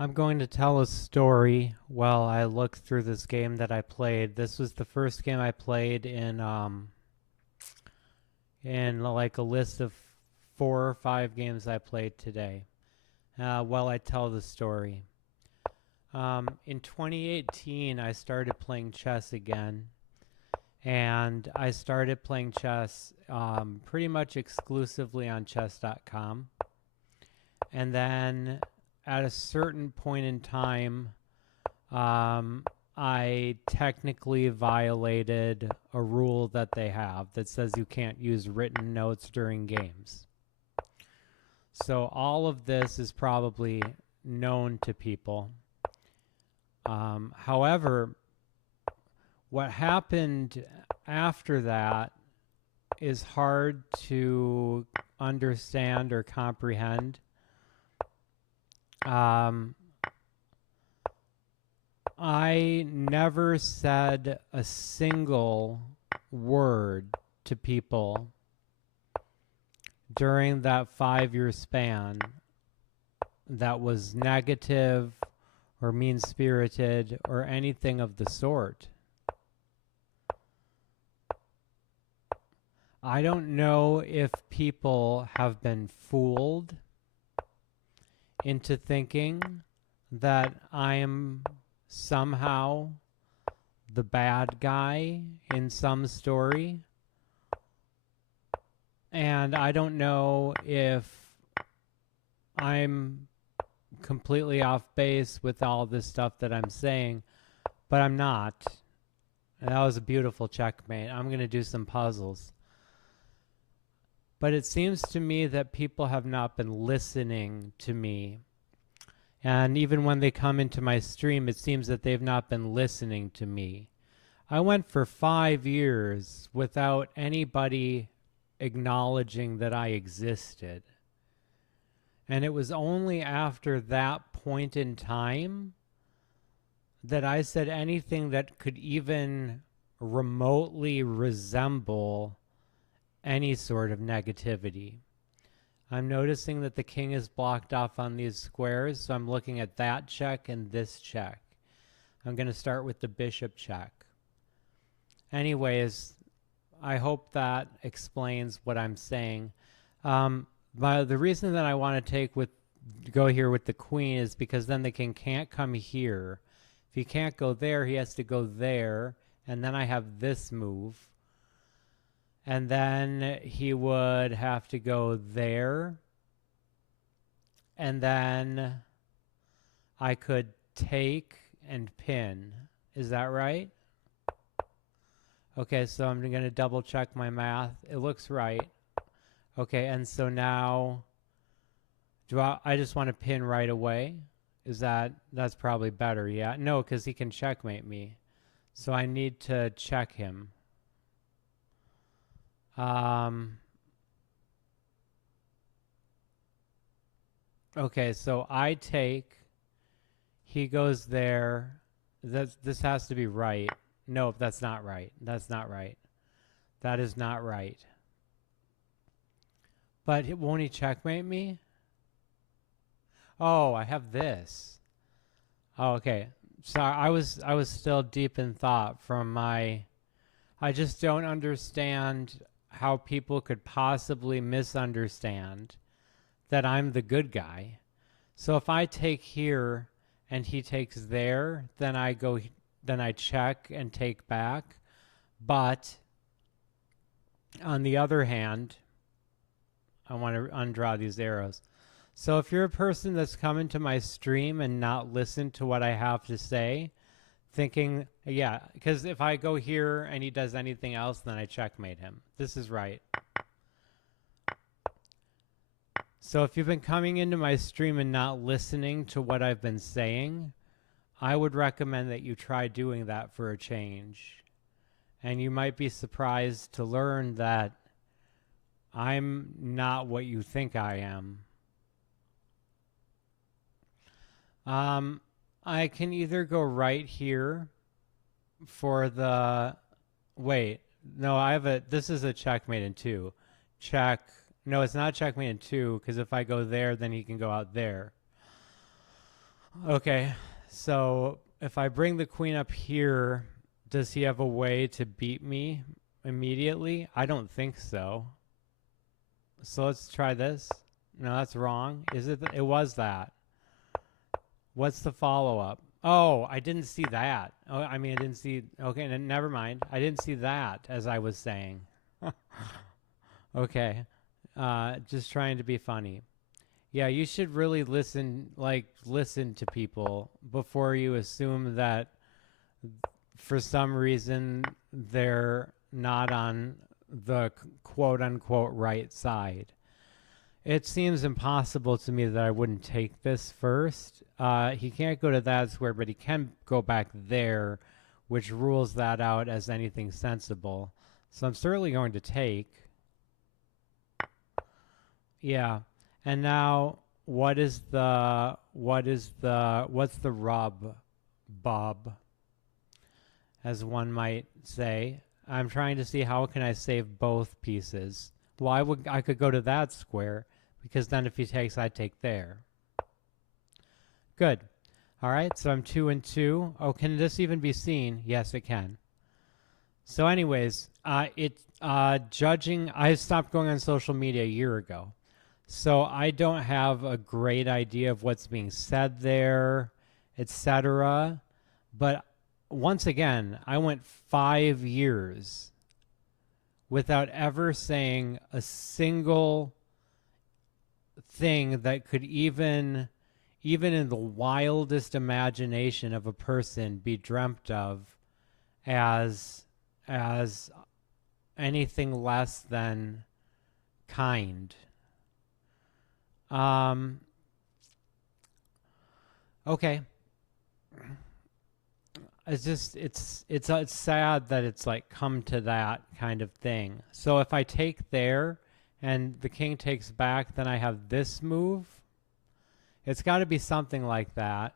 I'm going to tell a story while I look through this game that I played. This was the first game I played in like a list of 4 or 5 games I played today. While I tell the story. In 2018, I started playing chess again, and I started playing chess pretty much exclusively on chess.com. And then at a certain point in time, I technically violated a rule that they have that says you can't use written notes during games. So all of this is probably known to people. However, what happened after that is hard to understand or comprehend. I never said a single word to people during that 5-year span that was negative or mean-spirited or anything of the sort. I don't know if people have been fooled into thinking that I am somehow the bad guy in some story. And I don't know if I'm completely off base with all this stuff that I'm saying, but I'm not. And that was a beautiful checkmate. I'm going to do some puzzles. But it seems to me that people have not been listening to me. And even when they come into my stream, it seems that they've not been listening to me. I went for 5 years without anybody acknowledging that I existed. And it was only after that point in time that I said anything that could even remotely resemble any sort of negativity. I'm noticing that the king is blocked off on these squares, so I'm looking at that check and this check. I'm going to start with the bishop check. Anyways, I hope that explains what I'm saying. The reason that I want to go here with the queen is because then the king can't come here. If he can't go there, he has to go there, and then I have this move. And then he would have to go there. And then I could take and pin. Is that right? Okay, so I'm going to double check my math. It looks right. Okay, and so now I just want to pin right away? That's probably better, yeah? No, because he can checkmate me. So I need to check him. Okay, so I take, he goes there. This has to be right. Nope, that's not right. That's not right. That is not right. But won't he checkmate me? Oh, I have this. Oh, okay. Sorry, I was still deep in thought from my, I just don't understand how people could possibly misunderstand that I'm the good guy. So if I take here and he takes there, then I check and take back. But on the other hand, I want to undraw these arrows. So if you're a person that's coming to my stream and not listen to what I have to say, thinking, yeah, because if I go here and he does anything else, then I checkmate him. This is right. So if you've been coming into my stream and not listening to what I've been saying, I would recommend that you try doing that for a change. And you might be surprised to learn that I'm not what you think I am. I can either go right here for the, wait, no, this is a checkmate in 2. Check, no, it's not checkmate in 2, because if I go there, then he can go out there. Okay, so if I bring the queen up here, does he have a way to beat me immediately? I don't think so. So let's try this. No, that's wrong. Is it? It was that. What's the follow-up? Oh, I didn't see that. Oh, I mean, I didn't see. Okay, never mind. I didn't see that as I was saying. Okay, just trying to be funny. Yeah, you should really listen to people before you assume that for some reason they're not on the quote unquote right side. It seems impossible to me that I wouldn't take this first. He can't go to that square, but he can go back there, which rules that out as anything sensible. So I'm certainly going to take. Yeah. And now what's the rub, Bob, as one might say? I'm trying to see how can I save both pieces. Well, I could go to that square, because then if he takes, I take there. Good. All right, so I'm 2 and 2. Oh, can this even be seen? Yes, it can. So anyways, judging, I stopped going on social media a year ago. So I don't have a great idea of what's being said there, etc. But once again, I went 5 years without ever saying a single thing that could even in the wildest imagination of a person be dreamt of as anything less than kind. Okay. It's sad that it's like come to that kind of thing. So if I take there and the king takes back, then I have this move. It's got to be something like that.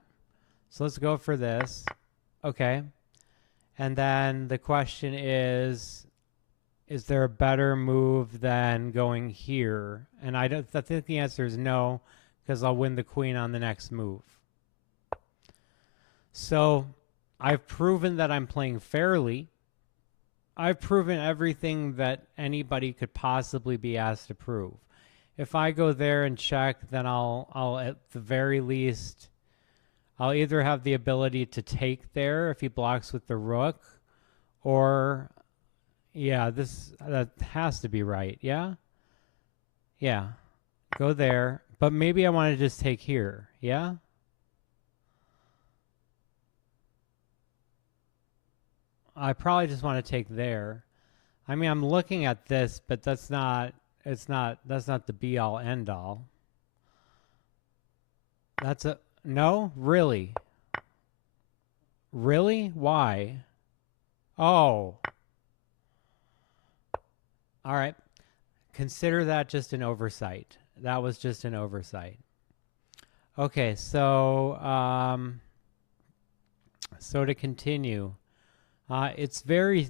So let's go for this. Okay. And then the question is there a better move than going here? And I think the answer is no, because I'll win the queen on the next move. So I've proven that I'm playing fairly. I've proven everything that anybody could possibly be asked to prove. If I go there and check, then I'll at the very least, I'll either have the ability to take there if he blocks with the rook, or yeah, that has to be right. Yeah? Yeah. Go there. But maybe I want to just take here. Yeah? I probably just want to take there. I mean, I'm looking at this, but that's not the be all end all. That's a no, really. Really? Why? Oh. All right. Consider that just an oversight. That was just an oversight. Okay, so to continue, it's very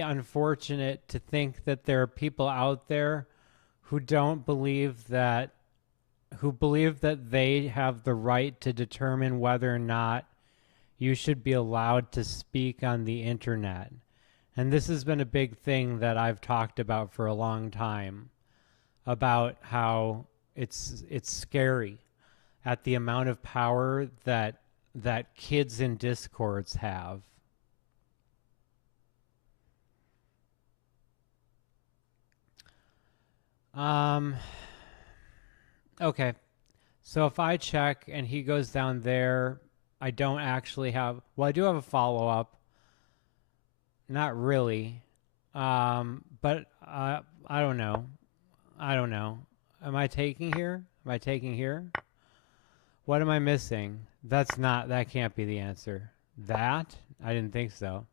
unfortunate to think that there are people out there who believe that they have the right to determine whether or not you should be allowed to speak on the internet. And this has been a big thing that I've talked about for a long time, about how it's scary at the amount of power that kids in discords have. Okay. So if I check and he goes down there, I don't actually have, well, I do have a follow-up. Not really. But I don't know. Am I taking here? What am I missing? That can't be the answer. That? I didn't think so.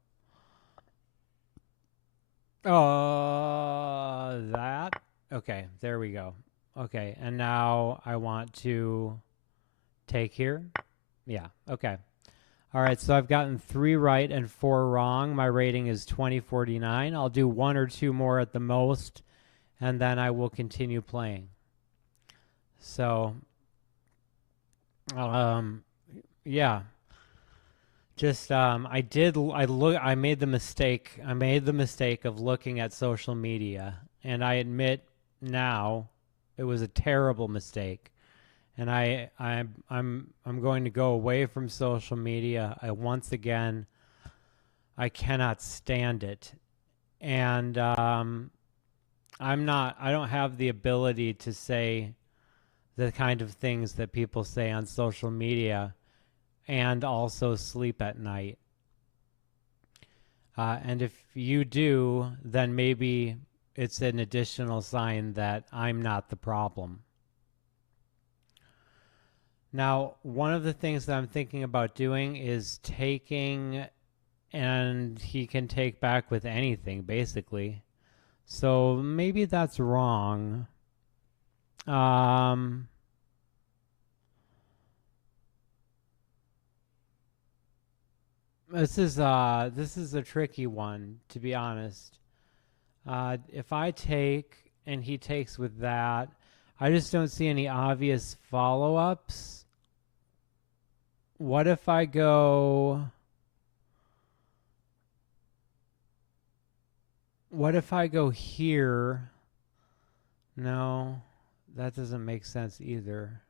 Oh, that? Okay, there we go. Okay, and now I want to take here. Yeah, okay. All right, so I've gotten 3 right and 4 wrong. My rating is 2049. I'll do 1 or 2 more at the most, and then I will continue playing. So Yeah. Just I made the mistake of looking at social media, and I admit now it was a terrible mistake. And I'm going to go away from social media. Once again, I cannot stand it. And I don't have the ability to say the kind of things that people say on social media and also sleep at night. And if you do, then maybe it's an additional sign that I'm not the problem. Now, one of the things that I'm thinking about doing is taking, and he can take back with anything, basically. So maybe that's wrong. This is a tricky one, to be honest. If I take and he takes with that, I just don't see any obvious follow-ups. What if I go... What if I go here? No, that doesn't make sense either.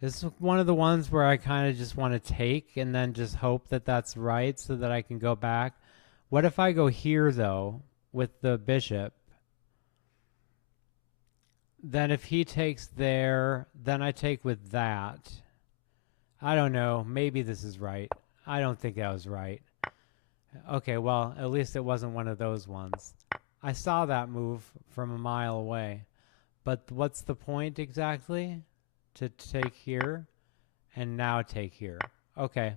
This is one of the ones where I kind of just want to take and then just hope that that's right so that I can go back. What if I go here, though, with the bishop? Then if he takes there, then I take with that. I don't know. Maybe this is right. I don't think that was right. Okay, well, at least it wasn't one of those ones. I saw that move from a mile away. But what's the point exactly? To take here and now take here. Okay.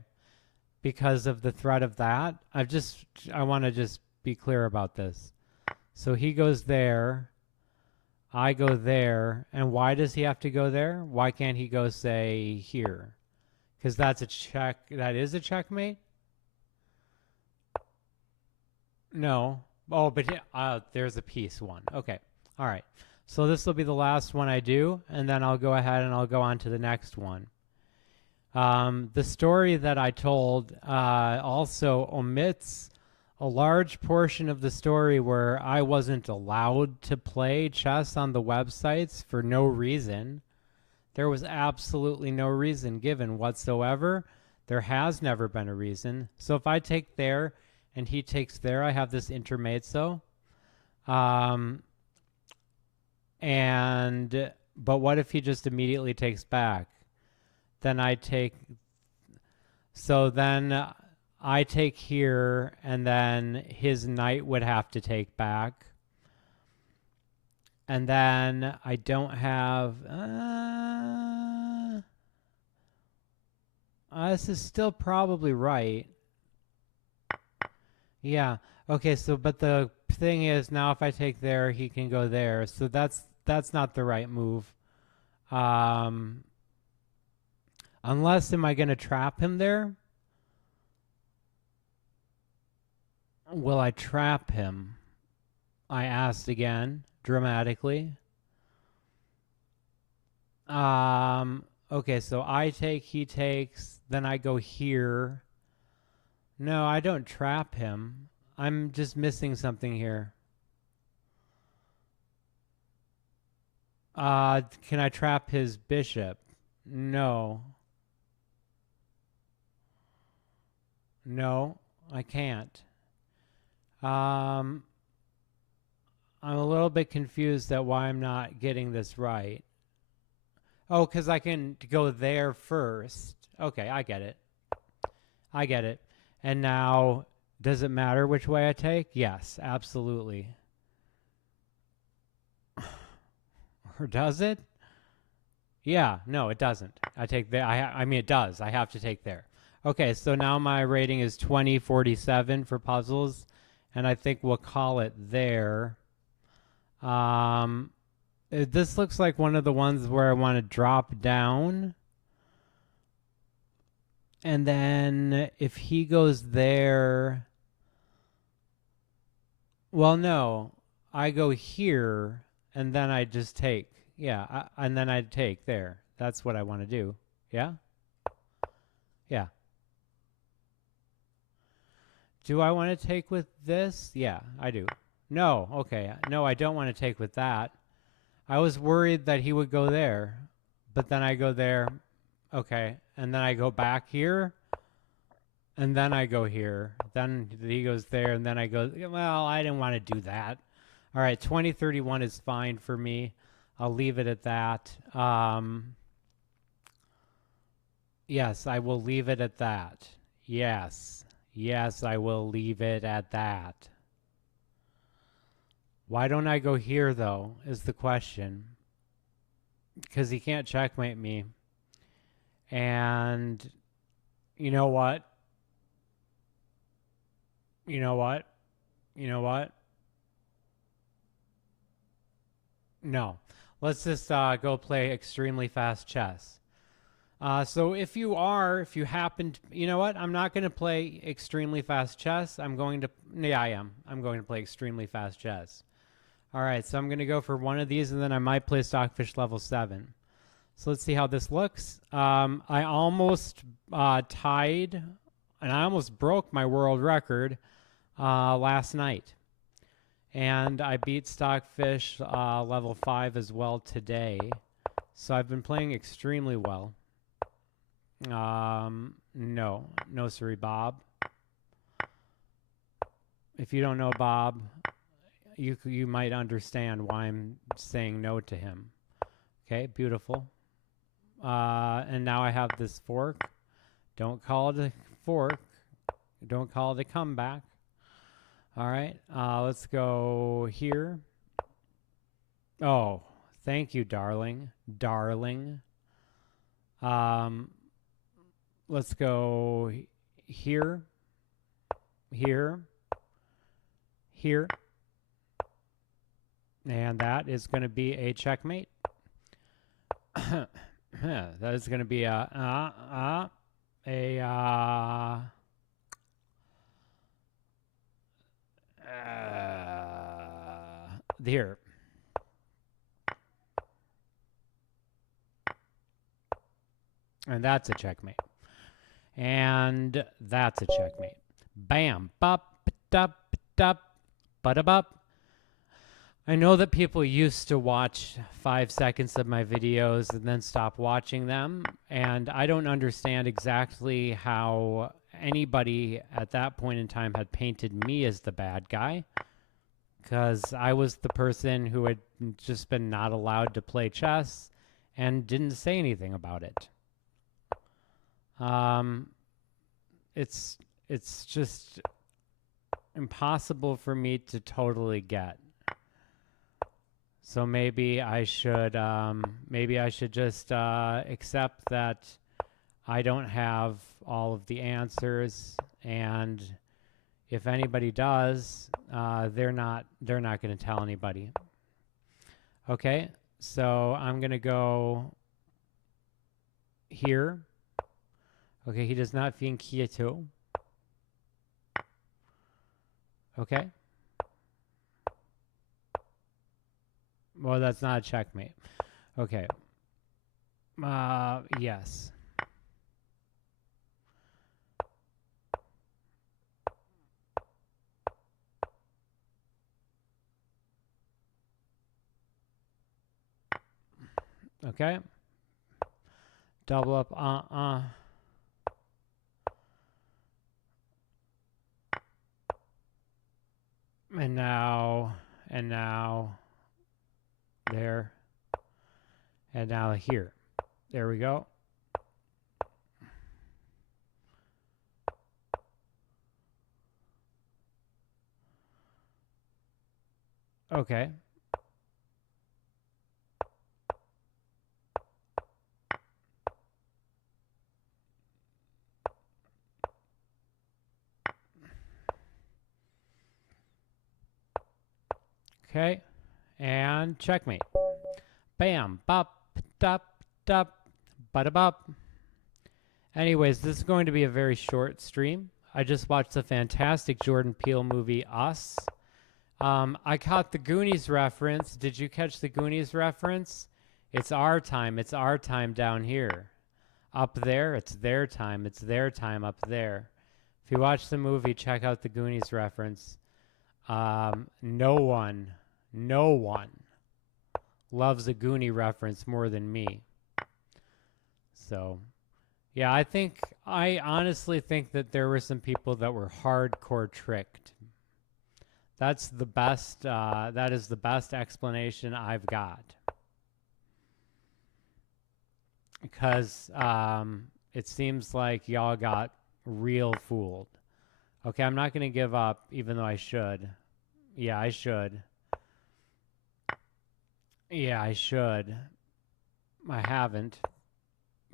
Because of the threat of that, I want to just be clear about this. So he goes there. I go there. And why does he have to go there? Why can't he go, say, here? Because that's a check. That is a checkmate? No. Oh, but there's a piece one. Okay. All right. So this will be the last one I do, and then I'll go ahead and I'll go on to the next one. The story that I told also omits a large portion of the story where I wasn't allowed to play chess on the websites for no reason. There was absolutely no reason given whatsoever. There has never been a reason. So if I take there and he takes there, I have this intermezzo. But what if he just immediately takes back? Then I take, so then I take here, and then his knight would have to take back. And then I don't have, this is still probably right. Yeah. Okay, so but the thing is now if I take there, he can go there. So that's not the right move. Unless, am I going to trap him there? Will I trap him? I asked again, dramatically. Okay, so I take, he takes, then I go here. No, I don't trap him. I'm just missing something here. Can I trap his bishop? No. No, I can't. I'm a little bit confused at why I'm not getting this right. Oh, because I can go there first. Okay, I get it. I get it. And now, does it matter which way I take? Yes, absolutely. Or does it? Yeah, no, it doesn't. I take there. I mean, it does. I have to take there. Okay, so now my rating is 2047 for puzzles, and I think we'll call it there. This looks like one of the ones where I want to drop down. And then if he goes there, well, no, I go here. and then I just take. Yeah, and then I'd take there. That's what I want to do. Yeah? Yeah. Do I want to take with this? Yeah, I do. No, okay. No, I don't want to take with that. I was worried that he would go there, but then I go there. Okay, and then I go back here, and then I go here. Then he goes there, and then I go, well, I didn't want to do that. All right, 2031 is fine for me. I'll leave it at that. Yes, I will leave it at that. Yes. Yes, I will leave it at that. Why don't I go here, though, is the question. Because he can't checkmate me. And you know what? You know what? You know what? No. Let's just go play extremely fast chess. So if you happen to, you know what? I'm not going to play extremely fast chess. I'm going to play extremely fast chess. All right, so I'm going to go for one of these, and then I might play Stockfish level 7. So let's see how this looks. I almost tied, and I almost broke my world record last night. And I beat Stockfish level 5 as well today. So I've been playing extremely well. No, sorry, Bob. If you don't know Bob, you might understand why I'm saying no to him. Okay, beautiful. And now I have this fork. Don't call it a fork. Don't call it a comeback. All right, let's go here. Oh, thank you, darling. Darling. Let's go here, here, here. And that is going to be a checkmate. That is going to be here. And that's a checkmate. And that's a checkmate. Bam. Bop, dup, dup, ba-da-bup. I know that people used to watch 5 seconds of my videos and then stop watching them, and I don't understand exactly how anybody at that point in time had painted me as the bad guy, because I was the person who had just been not allowed to play chess and didn't say anything about it. It's just impossible for me to totally get. So maybe I should just accept that I don't have all of the answers, and if anybody does, they're not going to tell anybody. Okay, so I'm going to go here. Okay, he does not think quieto. Okay. Well, that's not a checkmate. Okay. Yes. Okay. Double up, And now, there, and now here. There we go. Okay. Okay, and checkmate. Bam, bop, dup, dup, bada-bop. Anyways, this is going to be a very short stream. I just watched the fantastic Jordan Peele movie, Us. I caught the Goonies reference. Did you catch the Goonies reference? It's our time. It's our time down here. Up there, it's their time. It's their time up there. If you watch the movie, check out the Goonies reference. No one loves a Goonie reference more than me. So, yeah, I honestly think that there were some people that were hardcore tricked. That's the best, that is the best explanation I've got. Because it seems like y'all got real fooled. Okay, I'm not going to give up, even though I should. Yeah, I should. Yeah, I should. I haven't,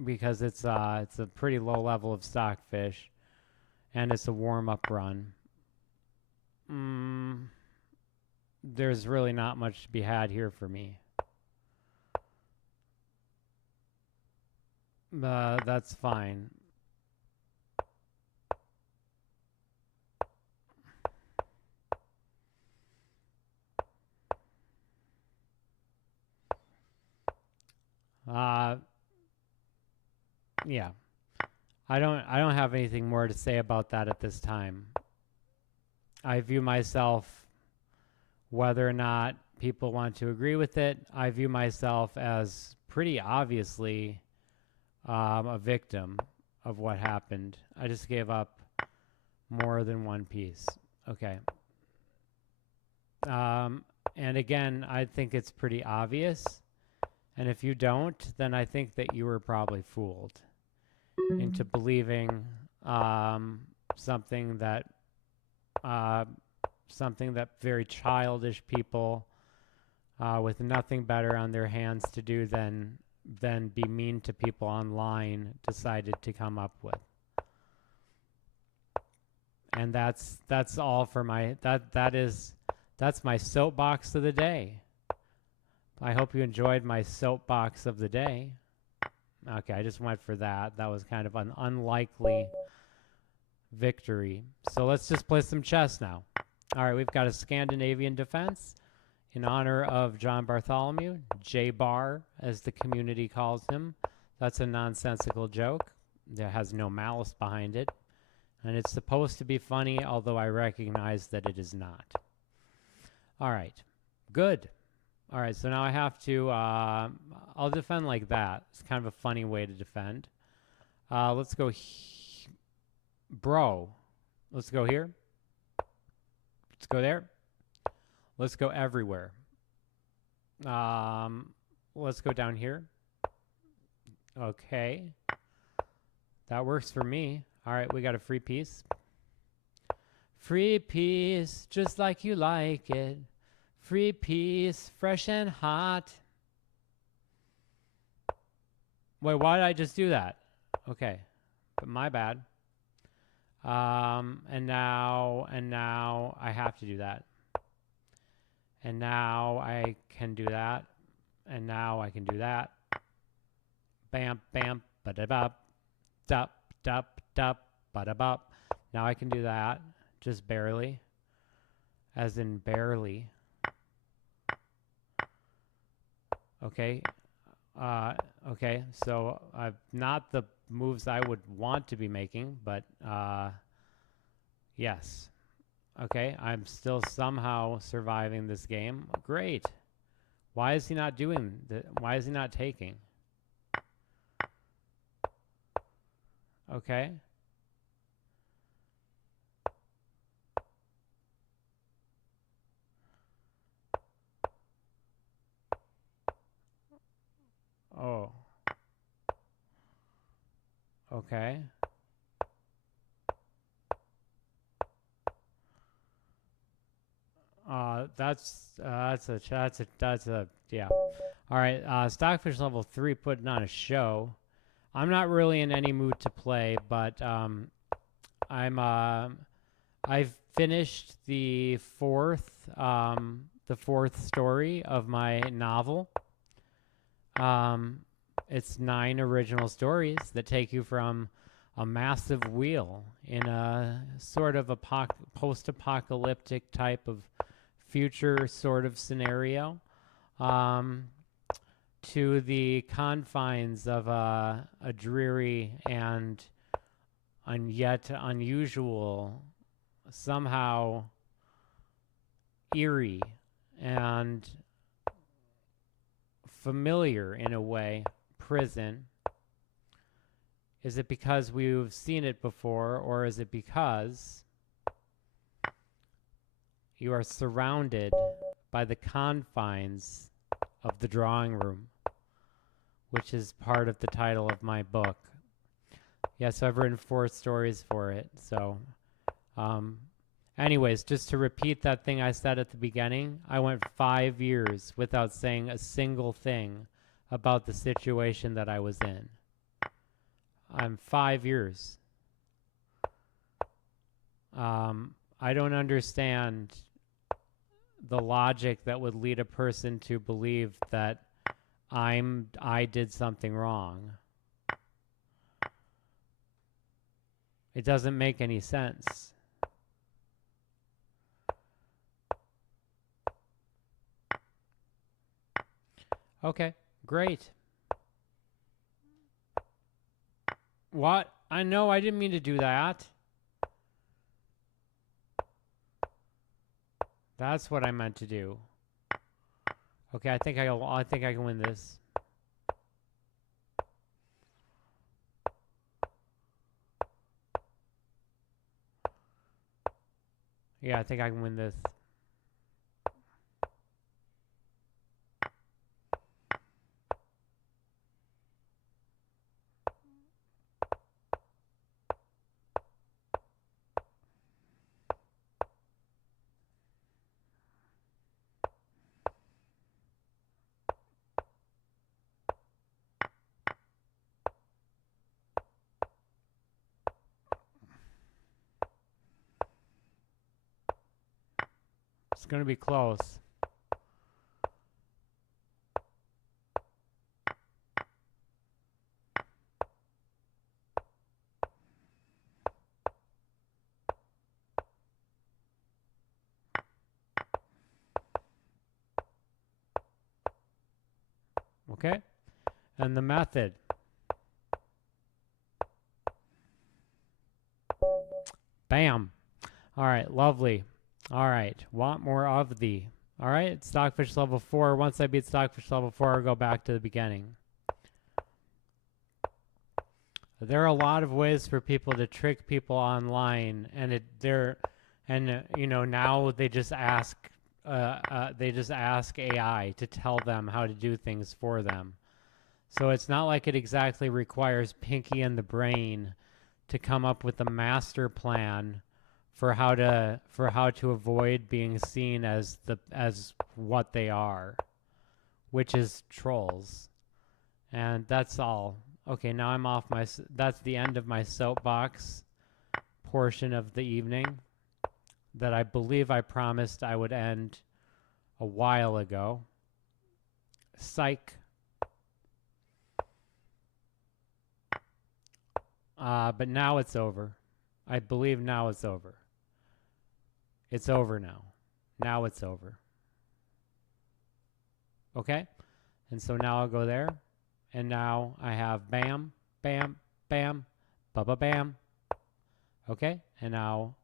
because it's a pretty low level of Stockfish, and it's a warm-up run. There's really not much to be had here for me. That's fine. Yeah. I don't have anything more to say about that at this time. I view myself, whether or not people want to agree with it, I view myself as pretty obviously a victim of what happened. I just gave up more than one piece. Okay. And again, I think it's pretty obvious. And if you don't, then I think that you were probably fooled into believing something that very childish people with nothing better on their hands to do than be mean to people online decided to come up with. And that's all for my that's my soapbox of the day. I hope you enjoyed my soapbox of the day. Okay, I just went for that. That was kind of an unlikely victory. So let's just play some chess now. All right, we've got a Scandinavian defense in honor of John Bartholomew, J-Bar, as the community calls him. That's a nonsensical joke. There has no malice behind it. And it's supposed to be funny, although I recognize that it is not. All right, good. All right, so now I have to, I'll defend like that. It's kind of a funny way to defend. Let's go, bro. Let's go here. Let's go there. Let's go everywhere. Let's go down here. Okay. That works for me. All right, we got a free piece. Free piece, just like you like it. Free piece, fresh and hot. Wait, why did I just do that? Okay, but my bad. And now I have to do that. And now I can do that. And now I can do that. Bam, bam, ba-da-bop, dup, dup, dup, ba-da-bop. Now I can do that, just barely. As in barely. Okay. Okay, so not the moves I would want to be making, but yes. Okay, I'm still somehow surviving this game. Great. Why is he not doing that? Why is he not taking? Okay. Oh. Okay. That's a yeah. All right, Stockfish level 3 putting on a show. I'm not really in any mood to play, but I've finished the fourth story of my novel. It's 9 original stories that take you from a massive wheel in a sort of a post-apocalyptic type of future sort of scenario, to the confines of a dreary and yet unusual, somehow eerie and familiar in a way, prison. Is it because we've seen it before, or is it because you are surrounded by the confines of the drawing room, which is part of the title of my book? Yeah, so I've written 4 stories for it. So anyways, just to repeat that thing I said at the beginning, I went 5 years without saying a single thing about the situation that I was in. 5 years. I don't understand the logic that would lead a person to believe that I did something wrong. It doesn't make any sense. Okay, great. What? I know I didn't mean to do that. That's what I meant to do. Okay, I think I can win this. Yeah, I think I can win this. It's going to be close. Okay? And the method. Bam. All right, lovely. All right, want more of the. All right, Stockfish level 4. Once I beat Stockfish level 4, I'll go back to the beginning. There are a lot of ways for people to trick people online, and you know, now they just ask AI to tell them how to do things for them. So it's not like it exactly requires Pinky and the Brain to come up with a master plan for how to avoid being seen as what they are, which is trolls. And that's all. Okay, now I'm off my. That's the end of my soapbox portion of the evening that I believe I promised I would end a while ago. Psych. But now it's over. I believe now it's over. It's over now. Now it's over. Okay? And so now I'll go there. And now I have bam, bam, bam, ba-ba bam. Okay? And now,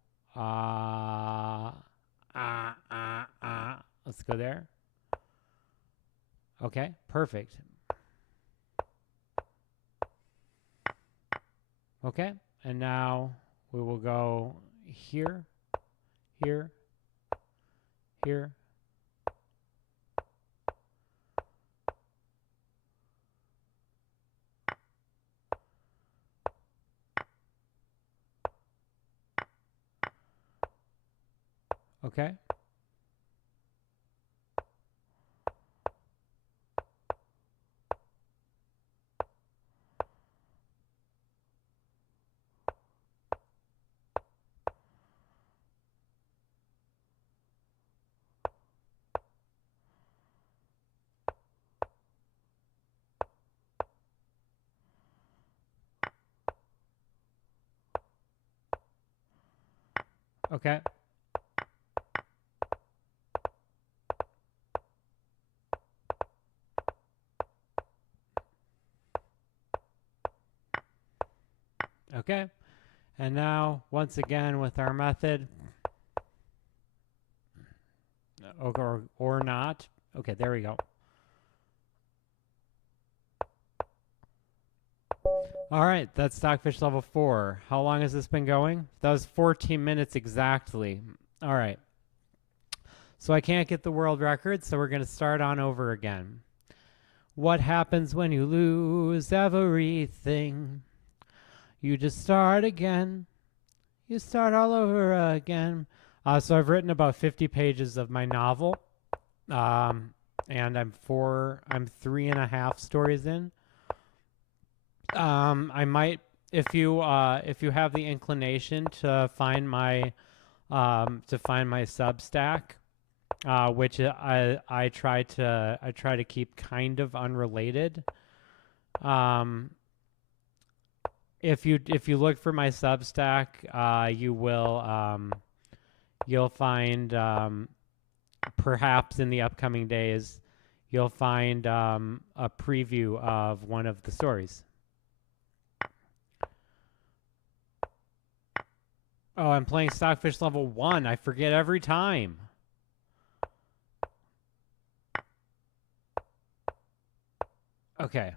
let's go there. Okay? Perfect. Okay? And now we will go here, here, here. Okay? Okay. Okay. And now, once again, with our method, or not. Okay, there we go. All right, that's Stockfish level 4. How long has this been going? That was 14 minutes exactly. All right. So I can't get the world record, so we're going to start on over again. What happens when you lose everything? You just start again. You start all over again. So I've written about 50 pages of my novel, and I'm 3.5 stories in. I might, if you have the inclination to find my Substack, which I try to keep kind of unrelated. If you look for my Substack, you'll find, perhaps in the upcoming days, you'll find a preview of one of the stories. Oh, I'm playing Stockfish level 1. I forget every time. Okay.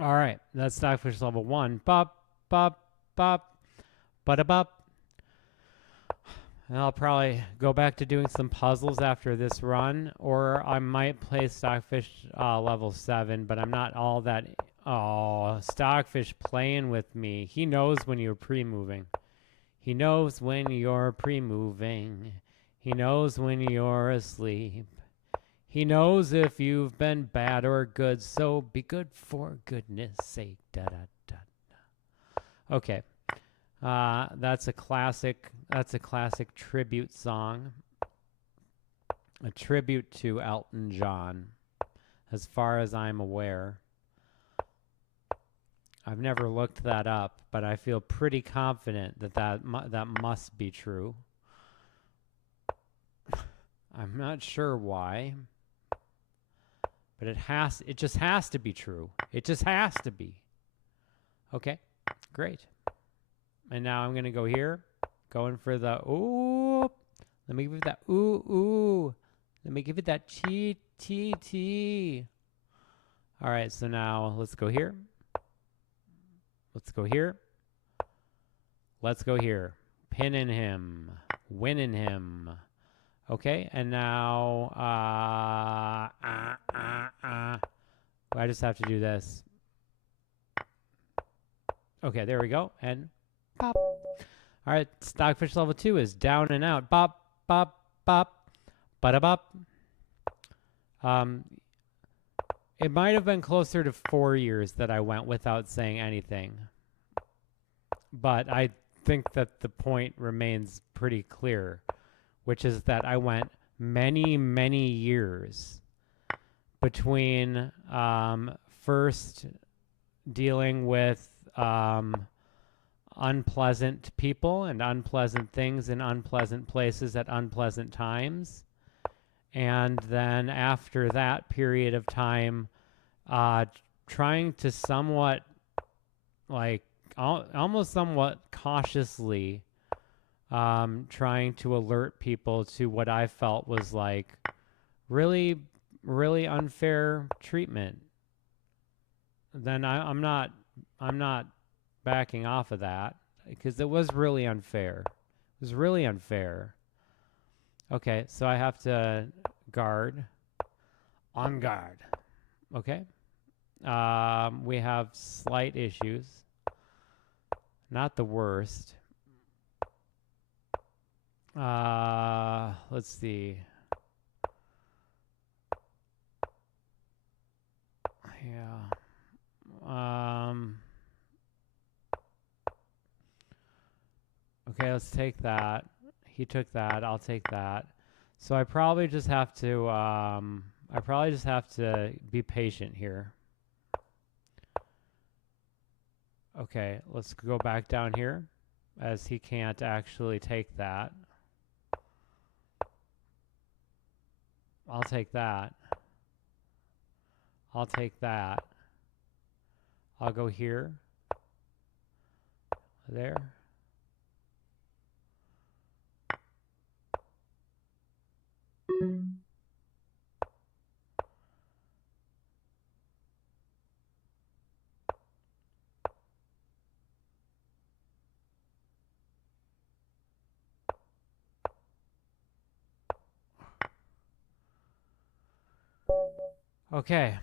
All right, that's Stockfish level 1. Bop, bop, bop, bada-bop. And I'll probably go back to doing some puzzles after this run, or I might play Stockfish level 7, but I'm not all that... Oh, Stockfish playing with me. He knows when you're pre-moving. He knows when you're pre-moving. He knows when you're asleep. He knows if you've been bad or good, so be good for goodness sake. Da, da, da, da. Okay. That's a classic tribute song. A tribute to Elton John, as far as I'm aware. I've never looked that up, but I feel pretty confident that must be true. I'm not sure why, but it just has to be true. It just has to be. Okay, great. And now I'm going to go here, going for the ooh. Let me give it that ooh, ooh. Let me give it that T, T, T. All right, so now let's go here. Let's go here. Let's go here. Pinning him. Winning him. Okay, and now I just have to do this. Okay, there we go. And pop. All right, Stockfish level 2 is down and out. Bop, bop, bop, bada-bop. It might have been closer to 4 years that I went without saying anything. But I think that the point remains pretty clear, which is that I went many, many years between first dealing with unpleasant people and unpleasant things in unpleasant places at unpleasant times. And then after that period of time, trying to somewhat, like, almost somewhat cautiously trying to alert people to what I felt was like really, really unfair treatment. Then I'm not backing off of that, because it was really unfair. It was really unfair. Okay, so I have to guard. On guard. Okay. We have slight issues. Not the worst. Let's see. Yeah. Okay, let's take that. He took that. I'll take that. So I probably just have to be patient here. Okay, let's go back down here, as he can't actually take that. I'll take that. I'll take that. I'll go here. There. Okay,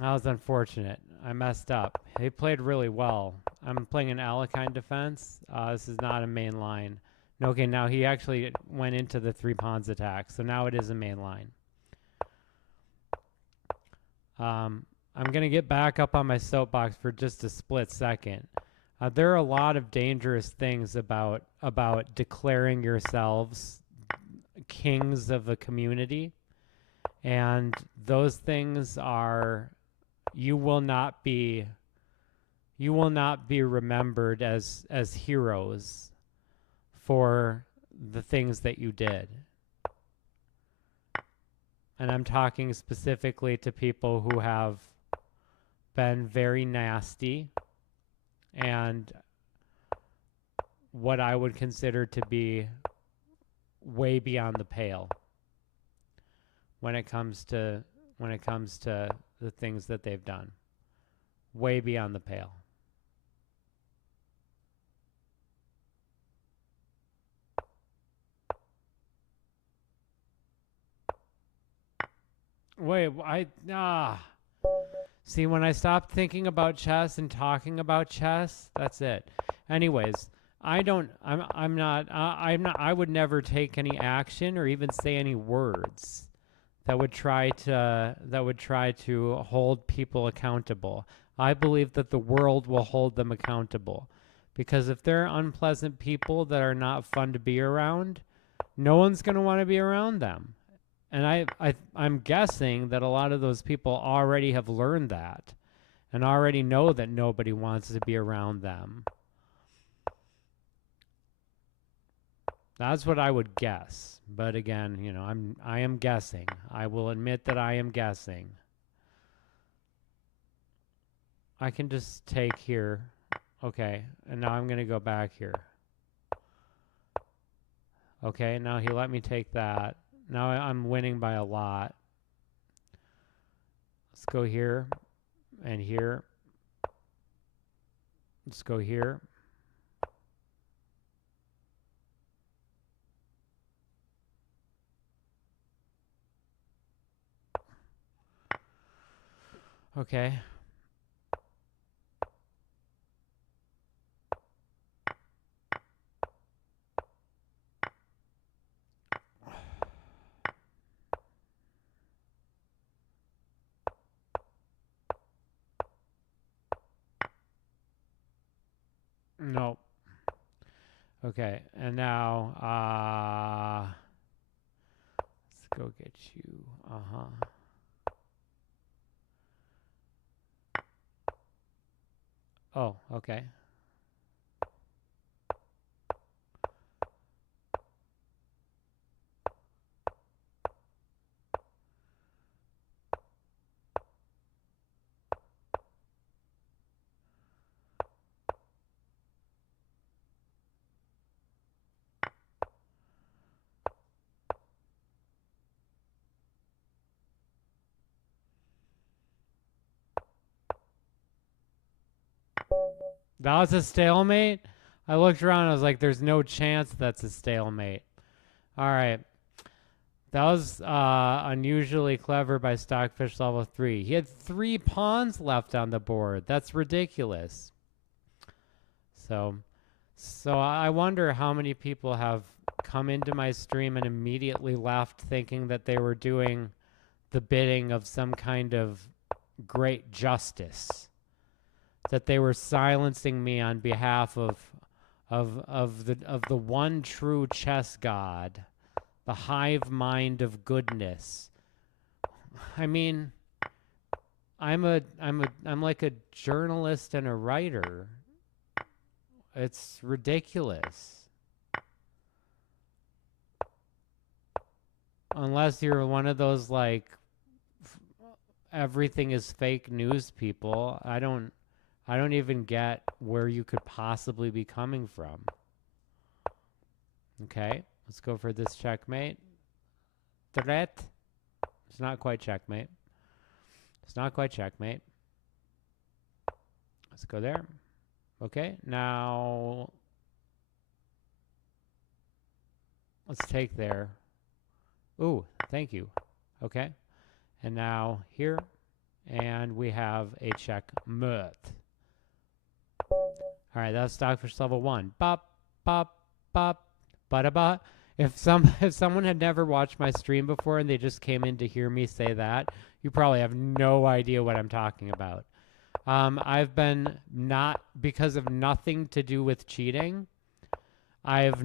that was unfortunate. I messed up. He played really well. I'm playing an Alekhine defense. This is not a main line. Okay, now he actually went into the 3 pawns attack, so now it is a main line. I'm going to get back up on my soapbox for just a split second. There are a lot of dangerous things about declaring yourselves kings of a community. And those things are, you will not be remembered as heroes for the things that you did. And I'm talking specifically to people who have been very nasty and what I would consider to be way beyond the pale when it comes to the things that they've done. Way beyond the pale. Wait, see, when I stopped thinking about chess and talking about chess, that's it. Anyways, I would never take any action or even say any words that would try to hold people accountable. I believe that the world will hold them accountable, because if they're unpleasant people that are not fun to be around, no one's going to want to be around them. And I'm guessing that a lot of those people already have learned that and already know that nobody wants to be around them. That's what I would guess. But again, you know, I am guessing. I will admit that I am guessing. I can just take here. Okay, and now I'm going to go back here. Okay, now he let me take that. Now I'm winning by a lot. Let's go here and here. Let's go here. Okay. Nope. Okay, and now let's go get you. Oh, okay. That was a stalemate? I looked around, I was like, there's no chance that's a stalemate. All right. That was unusually clever by Stockfish level 3. He had 3 pawns left on the board. That's ridiculous. So I wonder how many people have come into my stream and immediately left thinking that they were doing the bidding of some kind of great justice, that they were silencing me on behalf of the one true chess god, the hive mind of goodness. I mean, I'm like a journalist and a writer. It's ridiculous. Unless you're one of those like everything is fake news people, I don't even get where you could possibly be coming from. Okay, let's go for this checkmate. Threat. It's not quite checkmate. It's not quite checkmate. Let's go there. Okay, now let's take there. Ooh, thank you. Okay, and now here, and we have a checkmate. All right, that's Stockfish level 1. Bop, bop, bop, ba-da-ba. If someone had never watched my stream before and they just came in to hear me say that, you probably have no idea what I'm talking about. I've been because of nothing to do with cheating, I have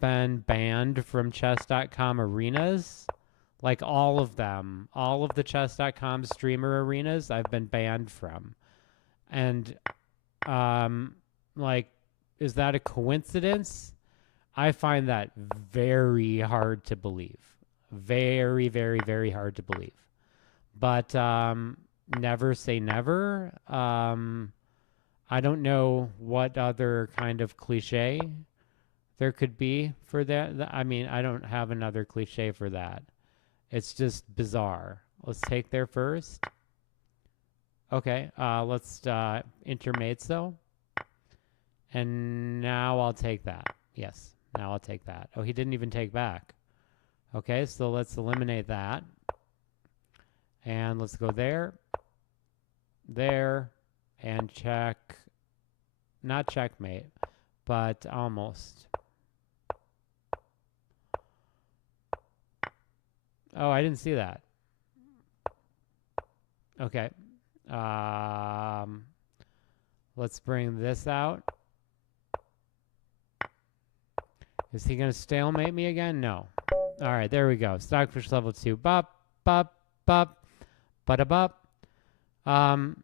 been banned from chess.com arenas. Like all of them. All of the chess.com streamer arenas I've been banned from. And like, is that a coincidence? I find that very hard to believe. Very, very, very hard to believe. But never say never. I don't know what other kind of cliche there could be for that. I mean, I don't have another cliche for that. It's just bizarre. Let's take there first. Okay, let's intermates though. And now I'll take that. Yes, now I'll take that. Oh, he didn't even take back. Okay, so let's eliminate that. And let's go there, there, and check. Not checkmate, but almost. Oh, I didn't see that. Okay. Let's bring this out. Is he going to stalemate me again? No. All right, there we go. Stockfish level 2. Bop, bop, bop, bada-bop.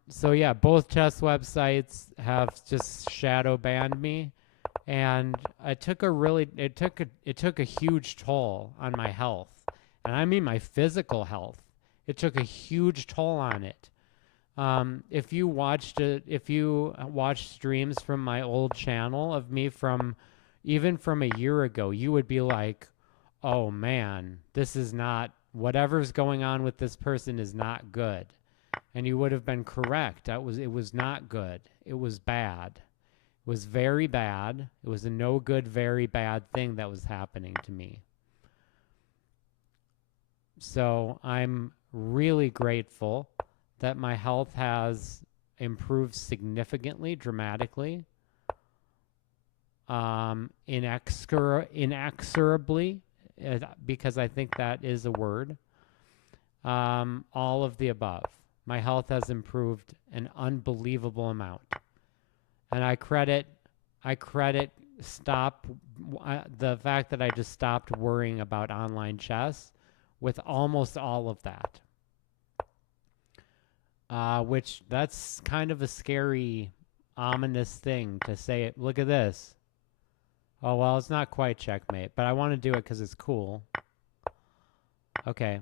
So yeah, both chess websites have just shadow banned me, and it took a huge toll on my health, and I mean my physical health. It took a huge toll on it. If you watched streams from my old channel of me even from a year ago, you would be like, oh man, this is not, whatever's going on with this person is not good. And you would have been correct. It was not good. It was bad. It was very bad. It was a no good, very bad thing that was happening to me. So I'm really grateful that my health has improved significantly, dramatically, inexorably, because I think that is a word. All of the above. My health has improved an unbelievable amount. And I credit the fact that I just stopped worrying about online chess with almost all of that. Which that's kind of a scary, ominous thing to say. Look at this. Oh, well, it's not quite checkmate, but I want to do it because it's cool. Okay.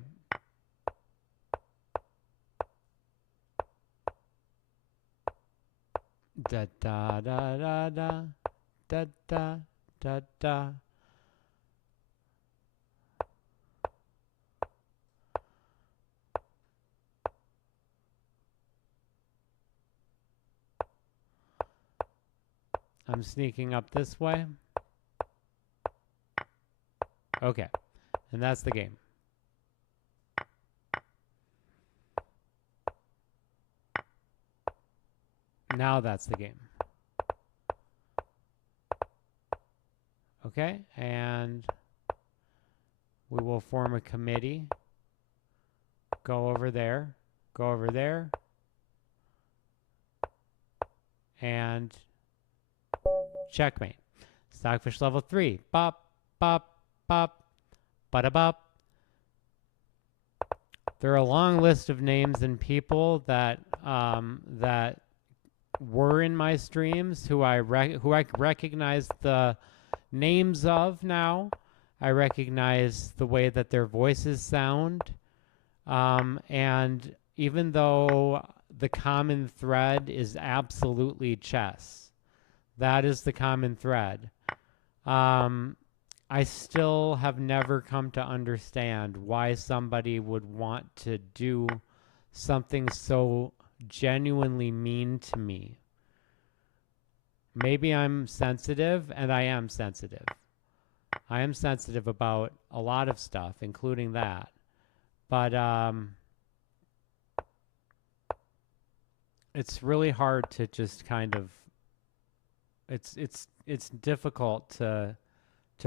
Da da da da da da da da da. I'm sneaking up this way. Okay, and that's the game. Now that's the game. Okay, and we will form a committee. Go over there. Go over there. And checkmate. Stockfish level 3. Bop, bop, bop, bada-bop. There are a long list of names and people that were in my streams, who I recognize the names of now. I recognize the way that their voices sound. And even though the common thread is absolutely chess, that is the common thread. I still have never come to understand why somebody would want to do something so genuinely mean to me. Maybe I'm sensitive, and I am sensitive. I am sensitive about a lot of stuff, including that. But it's really hard to just kind of it's difficult to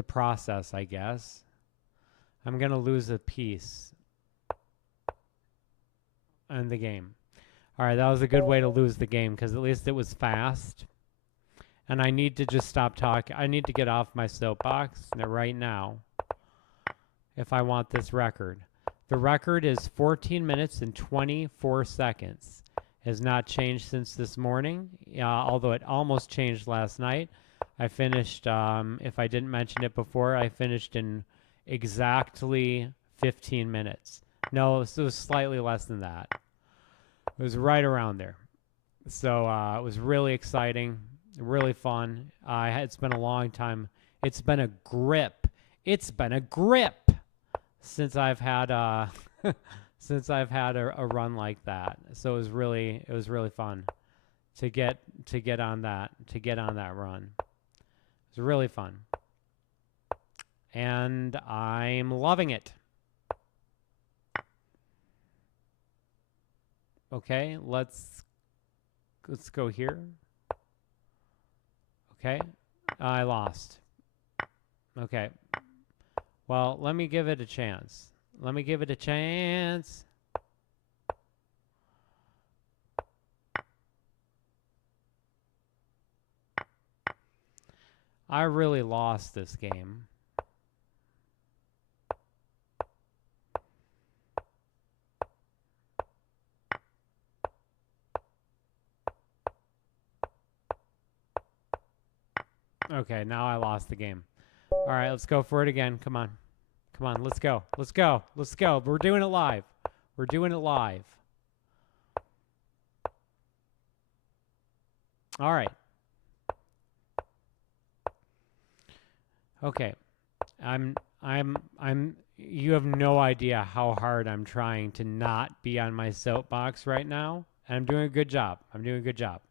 process, I guess. I'm going to lose a piece in the game. All right, that was a good way to lose the game because at least it was fast. And I need to just stop talking. I need to get off my soapbox right now if I want this record. The record is 14 minutes and 24 seconds. It has not changed since this morning, although it almost changed last night. I finished, if I didn't mention it before, I finished in exactly 15 minutes. No, it was slightly less than that. It was right around there. So it was really exciting, really fun. It's been a long time. It's been a grip. It's been a grip since I've had since I've had a run like that. So it was really fun to get on that run. It was really fun. And I'm loving it. Okay, let's go here. Okay, I lost. Okay. Well, let me give it a chance. Let me give it a chance. I really lost this game. Okay, now I lost the game. All right, let's go for it again. Come on. Come on, let's go. Let's go. Let's go. We're doing it live. We're doing it live. All right. Okay. You have no idea how hard I'm trying to not be on my soapbox right now. And I'm doing a good job. I'm doing a good job.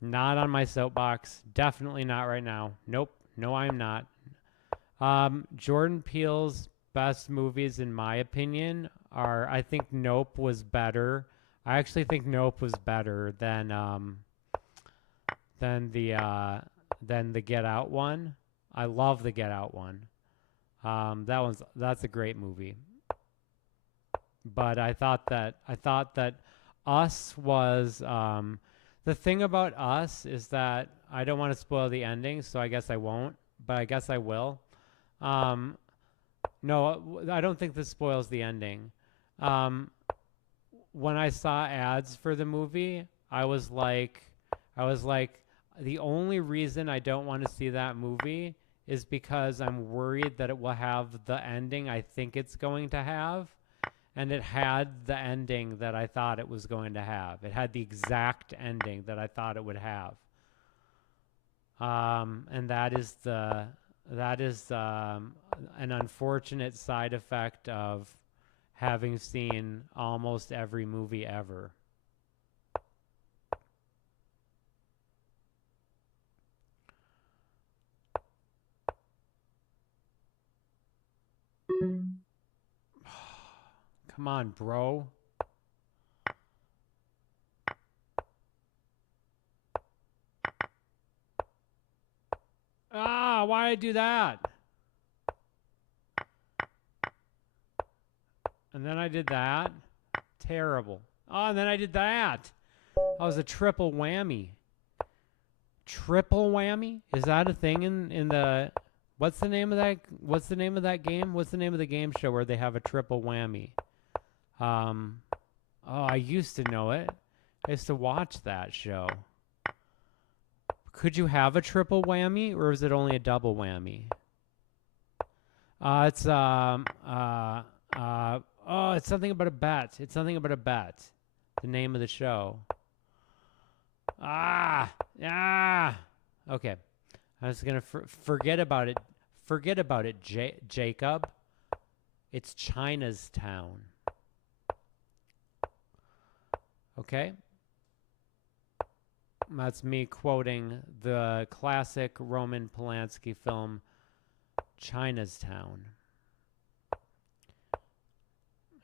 Not on my soapbox. Definitely not right now. Nope. No, I'm not. Jordan Peele's best movies, in my opinion, are, I think Nope was better. I actually think Nope was better than the Get Out one. I love the Get Out one. That's a great movie. But I thought that Us was the thing about Us is that I don't want to spoil the ending, so I guess I won't, but I guess I will. No, I don't think this spoils the ending. When I saw ads for the movie, I was like, the only reason I don't want to see that movie is because I'm worried that it will have the ending I think it's going to have. And it had the ending that I thought it was going to have. It had the exact ending that I thought it would have. And that is an unfortunate side effect of having seen almost every movie ever. Come on, bro. Ah, why did I do that? And then I did that. Terrible. Oh, and then I did that. That was a triple whammy. Triple whammy? Is that a thing in the... What's the name of that? What's the name of that game? What's the name of the game show where they have a triple whammy? Oh, I used to know it. I used to watch that show. Could you have a triple whammy, or is it only a double whammy? It's it's something about a bet. It's something about a bet. The name of the show. Okay. I was gonna forget about it. Forget about it, Jacob. It's China's Town. Okay. That's me quoting the classic Roman Polanski film, China's Town.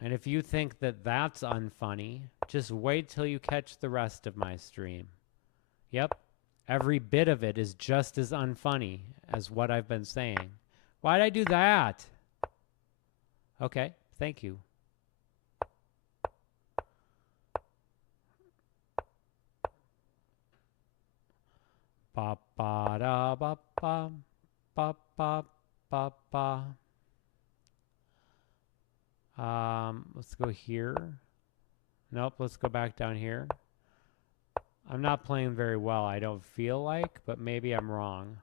And if you think that that's unfunny, just wait till you catch the rest of my stream. Yep, every bit of it is just as unfunny as what I've been saying. Why'd I do that? Okay, thank you. Ba ba da ba ba ba ba ba ba. Let's go here. Nope, let's go back down here. I'm not playing very well, I don't feel like, but maybe I'm wrong.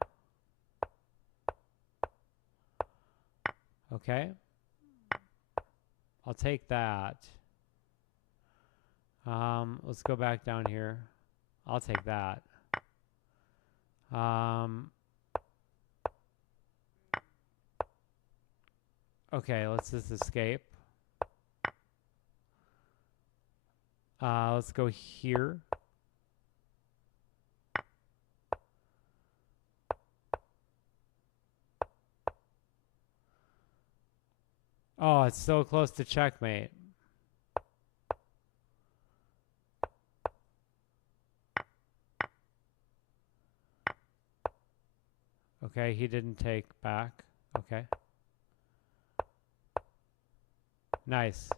Okay. I'll take that. Let's go back down here. I'll take that. Okay, let's just escape. Let's go here. Oh, it's so close to checkmate. Okay, he didn't take back. Okay. Nice.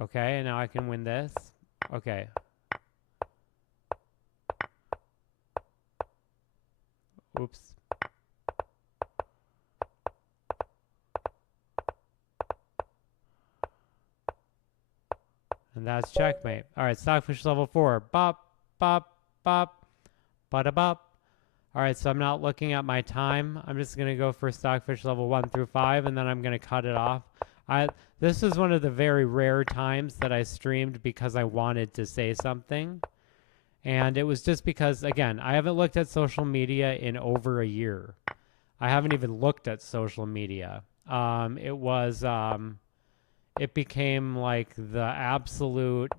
Okay, and now I can win this. Okay. Oops. And that's checkmate. All right, Stockfish level 4. Bop, bop, bop, bada bop. All right, so I'm not looking at my time. I'm just going to go for Stockfish level 1 through 5, and then I'm going to cut it off. This is one of the very rare times that I streamed because I wanted to say something. And it was just because, again, I haven't looked at social media in over a year. I haven't even looked at social media. It became like the absolute...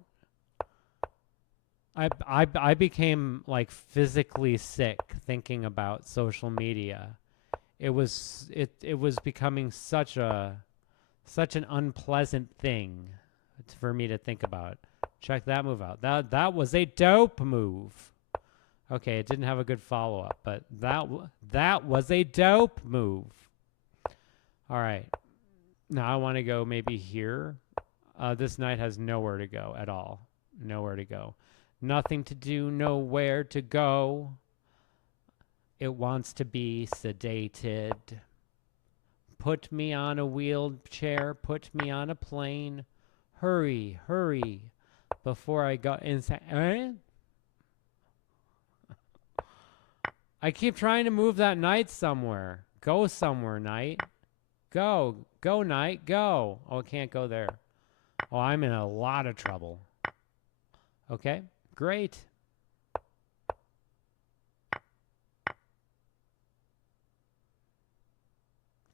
I became like physically sick thinking about social media. It was becoming such an unpleasant thing for me to think about. Check that move out. That was a dope move. Okay, it didn't have a good follow-up, but that was a dope move. All right. Now I want to go maybe here. This knight has nowhere to go at all. Nowhere to go. Nothing to do, nowhere to go. It wants to be sedated. Put me on a wheelchair, put me on a plane. Hurry, hurry, before I got inside. I keep trying to move that knight somewhere. Go somewhere, knight. Go, go, knight, go. Oh, it can't go there. Oh, I'm in a lot of trouble. Okay. Great.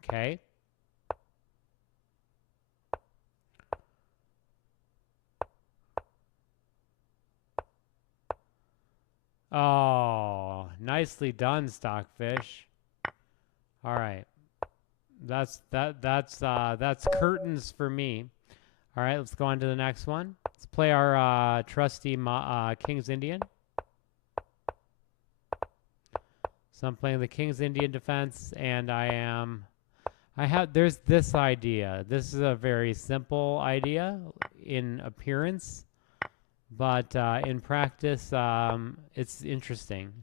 Okay. Oh, nicely done, Stockfish. All right. That's curtains for me. All right, let's go on to the next one. Let's play our trusty King's Indian. So I'm playing the King's Indian defense, and there's this idea. This is a very simple idea in appearance, but in practice, it's interesting.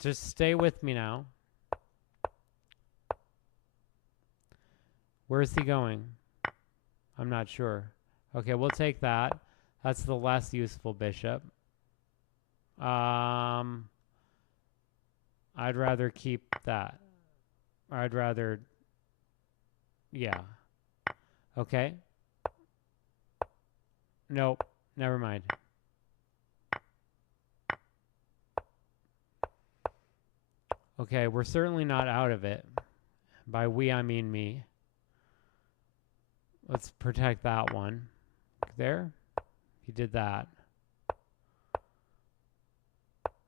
Just stay with me now. Where's he going? I'm not sure. Okay, we'll take that. That's the less useful bishop. I'd rather keep that. I'd rather, yeah. Okay. Nope, never mind. Okay, we're certainly not out of it. By we, I mean me. Let's protect that one. There. He did that.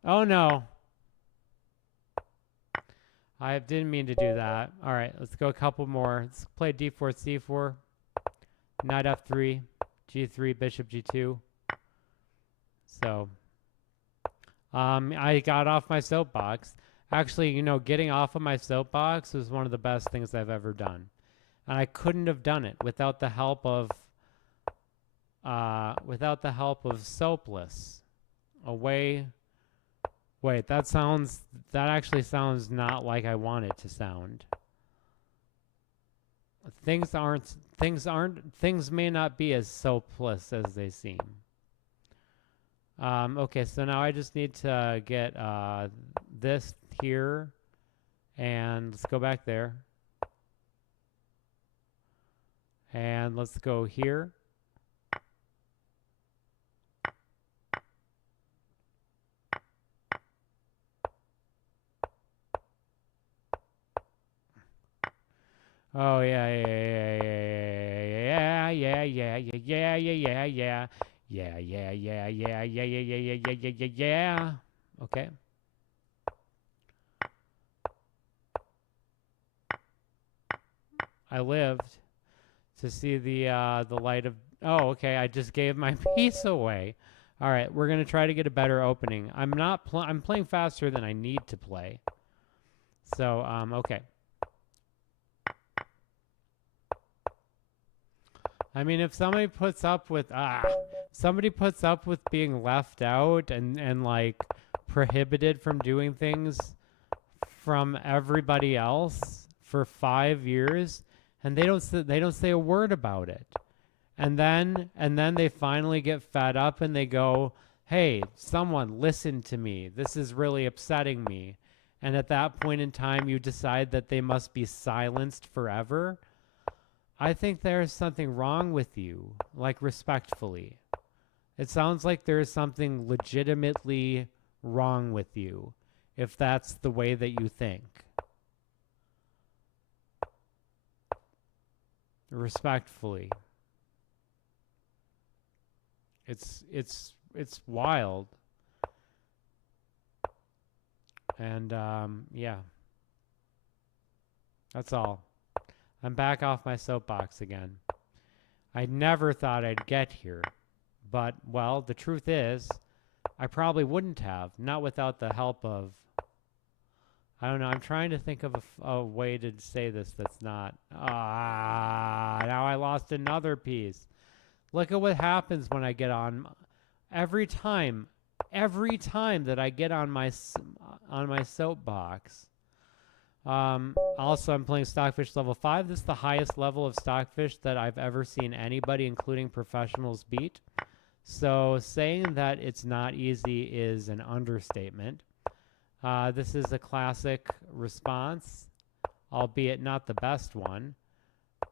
Oh, no. I didn't mean to do that. All right, let's go a couple more. Let's play d4, c4. Knight f3. g3, bishop g2. So, I got off my soapbox. Actually, you know, getting off of my soapbox was one of the best things I've ever done. And I couldn't have done it without the help of Soapless. Wait, that actually sounds not like I want it to sound. Things may not be as soapless as they seem. Okay, so now I just need to get this here, and let's go back there. And let's go here. Oh yeah. Okay. I lived to see the light of. Oh, okay. I just gave my piece away. All right, we're gonna try to get a better opening. I'm playing faster than I need to play. So okay. I mean, if somebody puts up with being left out and like prohibited from doing things from everybody else for 5 years, and they don't say a word about it, and then they finally get fed up and they go, "Hey, someone listen to me. This is really upsetting me." And at that point in time, you decide that they must be silenced forever. I think there's something wrong with you, like respectfully. It sounds like there's something legitimately wrong with you, if that's the way that you think. Respectfully. It's wild. And yeah. That's all. I'm back off my soapbox again. I never thought I'd get here. But, well, the truth is, I probably wouldn't have. Not without the help of... I don't know. I'm trying to think of a way to say this that's not... now I lost another piece. Look at what happens when I get on... Every time that I get on my soapbox... also, I'm playing Stockfish level 5. This is the highest level of Stockfish that I've ever seen anybody, including professionals, beat. So saying that it's not easy is an understatement. This is a classic response, albeit not the best one.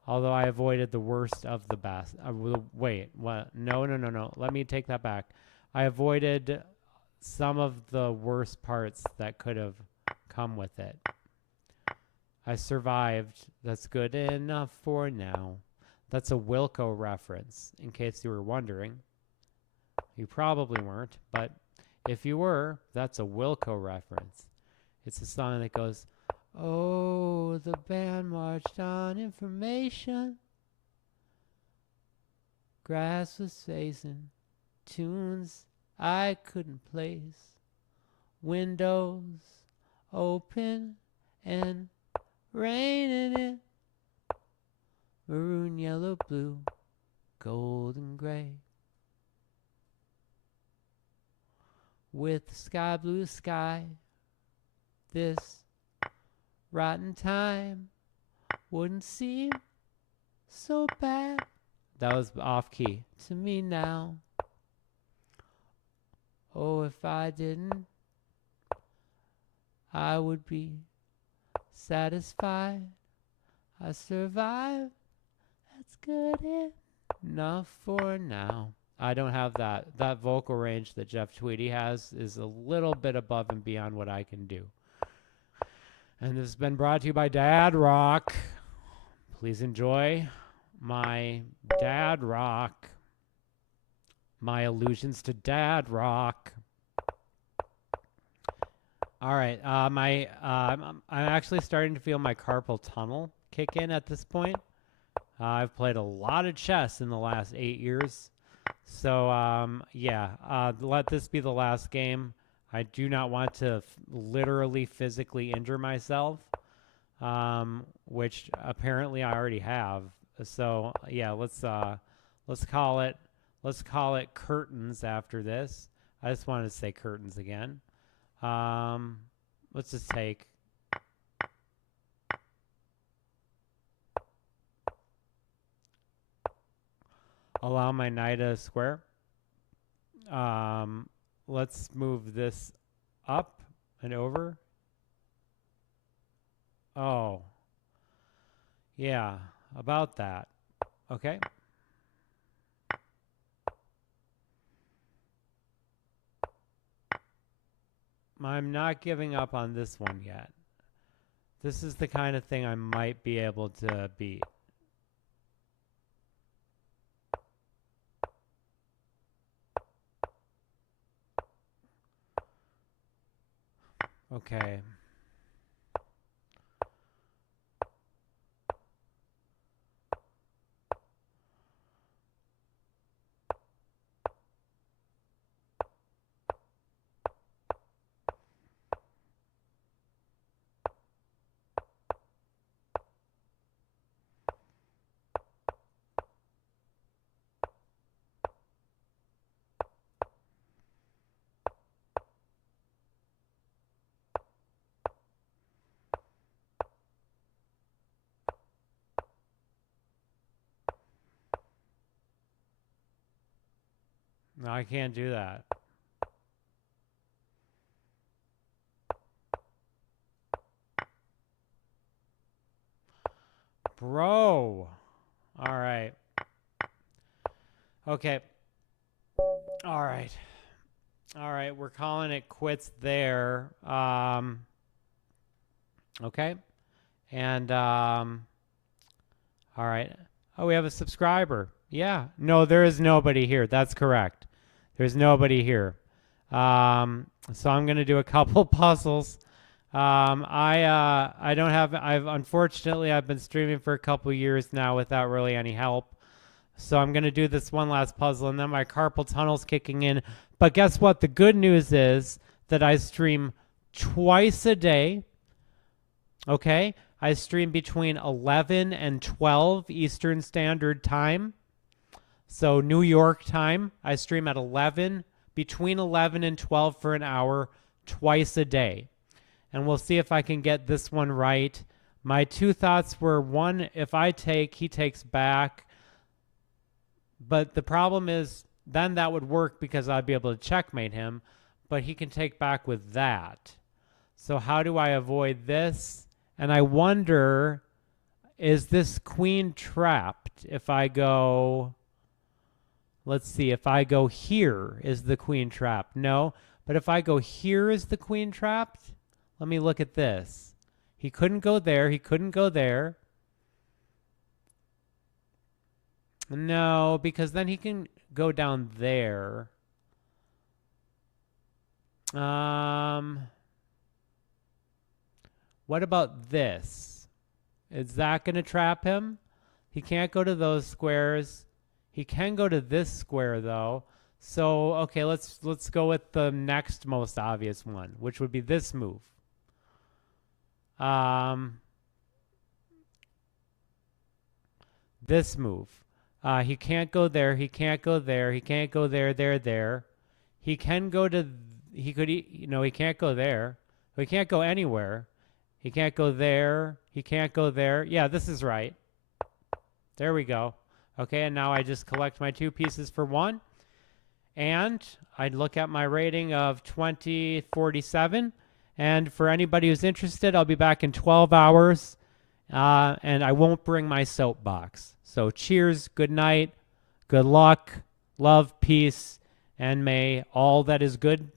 Although I avoided the worst of the best. Wait, what? No. Let me take that back. I avoided some of the worst parts that could have come with it. I survived. That's good enough for now. That's a Wilco reference, in case you were wondering. You probably weren't, but if you were, that's a Wilco reference. It's a song that goes, "Oh, the band marched on information. Grass was facing tunes I couldn't place. Windows open and raining in maroon, yellow, blue, gold, and gray. With the sky blue sky, this rotten time wouldn't seem so bad. That was off key. To me now. Oh, if I didn't, I would be satisfied. I survived. That's good enough for now. I don't have that. That vocal range that Jeff Tweedy has is a little bit above and beyond what I can do. And this has been brought to you by Dad Rock. Please enjoy my Dad Rock. My allusions to Dad Rock. All right. I'm actually starting to feel my carpal tunnel kick in at this point. I've played a lot of chess in the last 8 years. So, yeah, let this be the last game. I do not want to literally physically injure myself, which apparently I already have. So, yeah, let's call it curtains after this. I just wanted to say curtains again. Let's just take allow my knight a square. Let's move this up and over. Oh, yeah, about that. Okay. I'm not giving up on this one yet. This is the kind of thing I might be able to beat. Okay. No, I can't do that. Bro. All right. Okay. All right. All right, we're calling it quits there. Okay. And all right. Oh, we have a subscriber. Yeah. No, there is nobody here. That's correct. There's nobody here. So I'm going to do a couple puzzles. I don't have, unfortunately, I've been streaming for a couple years now without really any help. So I'm going to do this one last puzzle, and then my carpal tunnel's kicking in. But guess what? The good news is that I stream twice a day. Okay? I stream between 11 and 12 Eastern Standard Time. So New York time, I stream at 11, between 11 and 12 for an hour, twice a day. And we'll see if I can get this one right. My two thoughts were, one, if I take, he takes back. But the problem is, then that would work because I'd be able to checkmate him, but he can take back with that. So how do I avoid this? And I wonder, is this queen trapped? If I go, let's see, if I go here, is the queen trapped? No. But if I go here, is the queen trapped? Let me look at this. He couldn't go there. He couldn't go there. No, because then he can go down there. What about this? Is that going to trap him? He can't go to those squares. He can go to this square though. So, okay, let's go with the next most obvious one, which would be this move. This move. He can't go there. He can't go there. He can't go there, there. He can go to, he could, he can't go there. He can't go anywhere. He can't go there. He can't go there. Yeah, this is right. There we go. Okay, and now I just collect my 2 pieces for 1. And I'd look at my rating of 2047. And for anybody who's interested, I'll be back in 12 hours. And I won't bring my soapbox. So cheers, good night, good luck, love, peace, and may all that is good